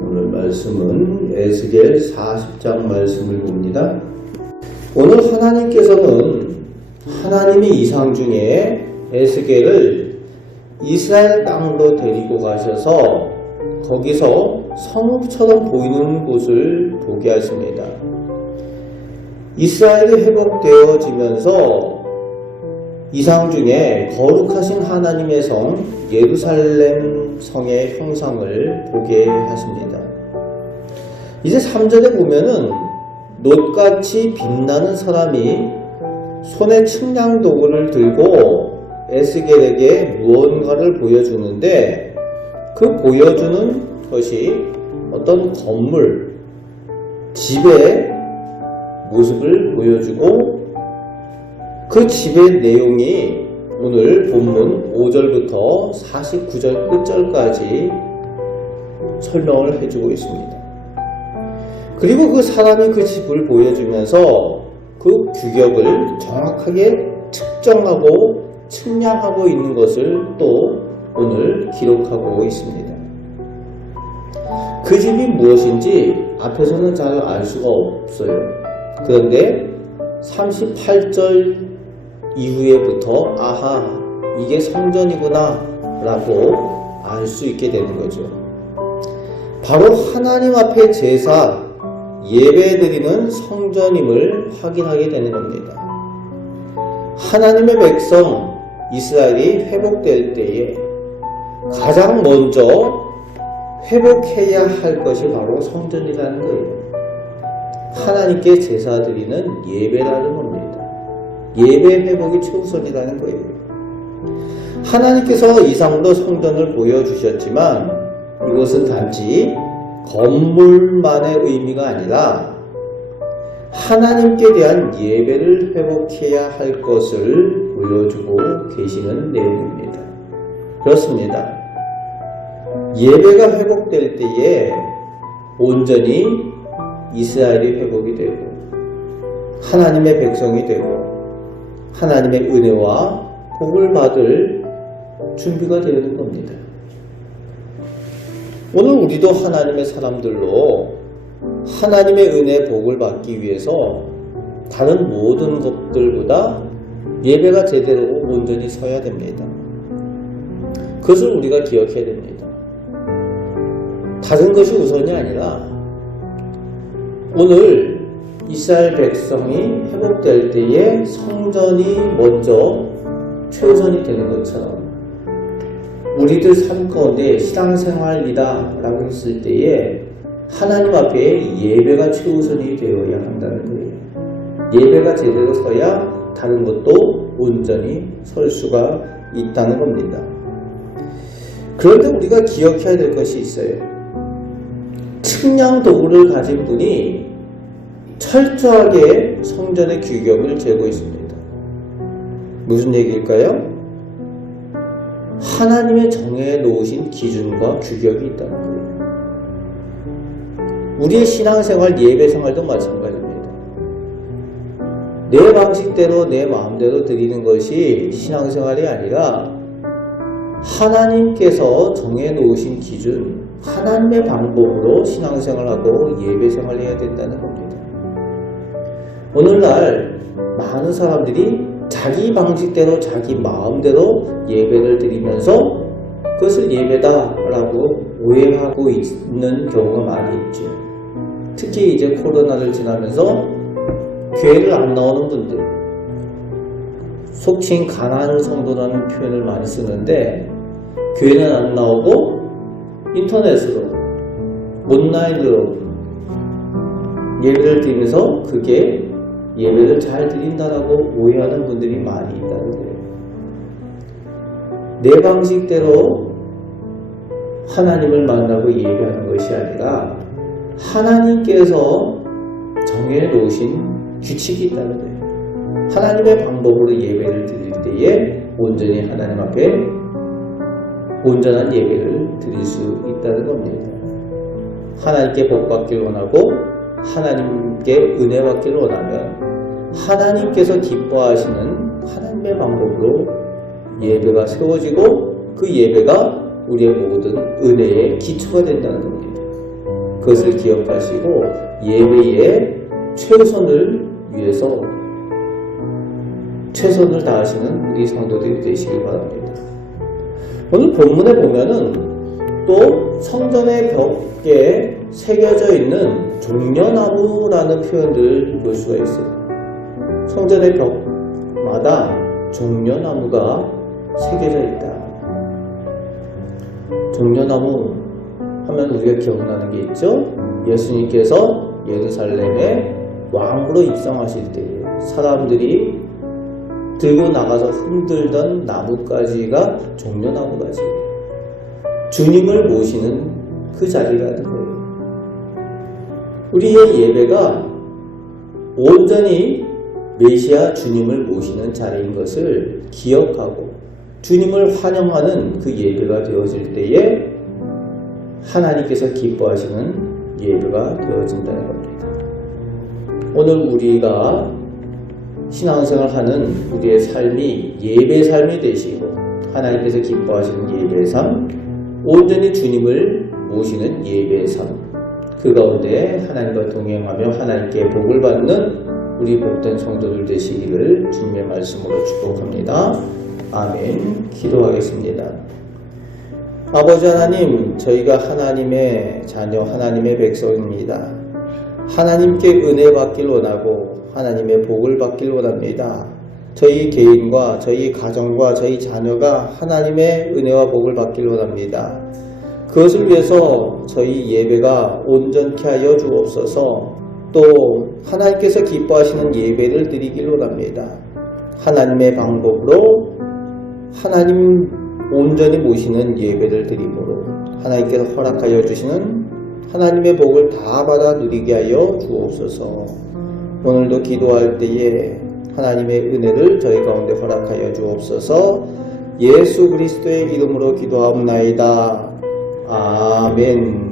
오늘 말씀은 에스겔 40장 말씀을 봅니다. 오늘 하나님께서는 하나님의 이상 중에 에스겔을 이스라엘 땅으로 데리고 가셔서 거기서 성읍처럼 보이는 곳을 보게 하십니다. 이스라엘이 회복되어지면서 이상 중에 거룩하신 하나님의 성 예루살렘 성의 형상을 보게 하십니다. 이제 3절에 보면은 놋같이 빛나는 사람이 손에 측량 도구를 들고 에스겔에게 무언가를 보여주는데, 그 보여주는 것이 어떤 건물, 집의 모습을 보여주고, 그 집의 내용이 오늘 본문 5절부터 49절 끝절까지 설명을 해주고 있습니다. 그리고 그 사람이 그 집을 보여주면서 그 규격을 정확하게 측정하고 측량하고 있는 것을 또 오늘 기록하고 있습니다. 그 집이 무엇인지 앞에서는 잘 알 수가 없어요. 그런데 38절 이후에부터 아하, 이게 성전이구나 라고 알 수 있게 되는 거죠. 바로 하나님 앞에 제사, 예배드리는 성전임을 확인하게 되는 겁니다. 하나님의 백성 이스라엘이 회복될 때에 가장 먼저 회복해야 할 것이 바로 성전이라는 거예요. 하나님께 제사 드리는 예배라는 겁니다. 예배 회복이 최우선이라는 거예요. 하나님께서 이상으로 성전을 보여주셨지만 이것은 단지 건물만의 의미가 아니라 하나님께 대한 예배를 회복해야 할 것을 보여주고 계시는 내용입니다. 그렇습니다. 예배가 회복될 때에 온전히 이스라엘이 회복이 되고 하나님의 백성이 되고 하나님의 은혜와 복을 받을 준비가 되는 겁니다. 오늘 우리도 하나님의 사람들로 하나님의 은혜 복을 받기 위해서 다른 모든 것들보다 예배가 제대로 온전히 서야 됩니다. 그것을 우리가 기억해야 됩니다. 다른 것이 우선이 아니라 오늘 이스라엘 백성이 회복될 때에 성전이 먼저 최우선이 되는 것처럼 우리들 삶 가운데 신앙생활이다 라고 했을 때에 하나님 앞에 예배가 최우선이 되어야 한다는 거예요. 예배가 제대로 서야 다른 것도 온전히 설 수가 있다는 겁니다. 그런데 우리가 기억해야 될 것이 있어요. 측량 도구를 가진 분이 철저하게 성전의 규격을 재고 있습니다. 무슨 얘기일까요? 하나님의 정해 놓으신 기준과 규격이 있다는 거예요. 우리의 신앙생활, 예배생활도 마찬가지입니다. 내 방식대로 내 마음대로 드리는 것이 신앙생활이 아니라 하나님께서 정해 놓으신 기준, 하나님의 방법으로 신앙생활하고 예배생활해야 된다는 겁니다. 오늘날 많은 사람들이 자기 방식대로 자기 마음대로 예배를 드리면서 그것을 예배다라고 오해하고 있는 경우가 많이 있죠. 특히 이제 코로나를 지나면서 교회를 안 나오는 분들, 속칭 가난한 성도라는 표현을 많이 쓰는데 교회는 안 나오고 인터넷으로 온라인으로 예배를 드리면서 그게 예배를 잘 드린다라고 오해하는 분들이 많이 있다는 거예요. 내 방식대로 하나님을 만나고 예배하는 것이 아니라 하나님께서 정해 놓으신 규칙이 있다는 거예요. 하나님의 방법으로 예배를 드릴 때에 온전히 하나님 앞에 온전한 예배를 드릴 수 있다는 겁니다. 하나님께 복 받길 원하고 하나님께 은혜 받기를 원하면 하나님께서 기뻐하시는 하나님의 방법으로 예배가 세워지고 그 예배가 우리의 모든 은혜의 기초가 된다는 겁니다. 그것을 기억하시고 예배의 최선을 위해서 최선을 다하시는 우리 성도들이 되시기 바랍니다. 오늘 본문에 보면은 또 성전의 벽에 새겨져 있는 종려나무라는 표현을 볼 수가 있어요. 성전의 벽마다 종려나무가 새겨져 있다. 종려나무 하면 우리가 기억나는 게 있죠? 예수님께서 예루살렘에 왕으로 입성하실 때 사람들이 들고 나가서 흔들던 나뭇가지가 종려나무가지예요. 주님을 모시는 그 자리라는 거예요. 우리의 예배가 온전히 메시아 주님을 모시는 자리인 것을 기억하고 주님을 환영하는 그 예배가 되어질 때에 하나님께서 기뻐하시는 예배가 되어진다는 겁니다. 오늘 우리가 신앙생활 하는 우리의 삶이 예배 삶이 되시고 하나님께서 기뻐하시는 예배 삶, 온전히 주님을 모시는 예배 삶, 그 가운데 하나님과 동행하며 하나님께 복을 받는 우리 복된 성도들 되시기를 주님의 말씀으로 축복합니다. 아멘. 기도하겠습니다. 아버지 하나님, 저희가 하나님의 자녀, 하나님의 백성입니다. 하나님께 은혜 받길 원하고 하나님의 복을 받길 원합니다. 저희 개인과 저희 가정과 저희 자녀가 하나님의 은혜와 복을 받길 원합니다. 그것을 위해서 저희 예배가 온전케 하여 주옵소서. 또 하나님께서 기뻐하시는 예배를 드리길 원합니다. 하나님의 방법으로 하나님 온전히 모시는 예배를 드림으로 하나님께서 허락하여 주시는 하나님의 복을 다 받아 누리게 하여 주옵소서. 오늘도 기도할 때에 하나님의 은혜를 저희 가운데 허락하여 주옵소서. 예수 그리스도의 이름으로 기도하옵나이다. 아멘.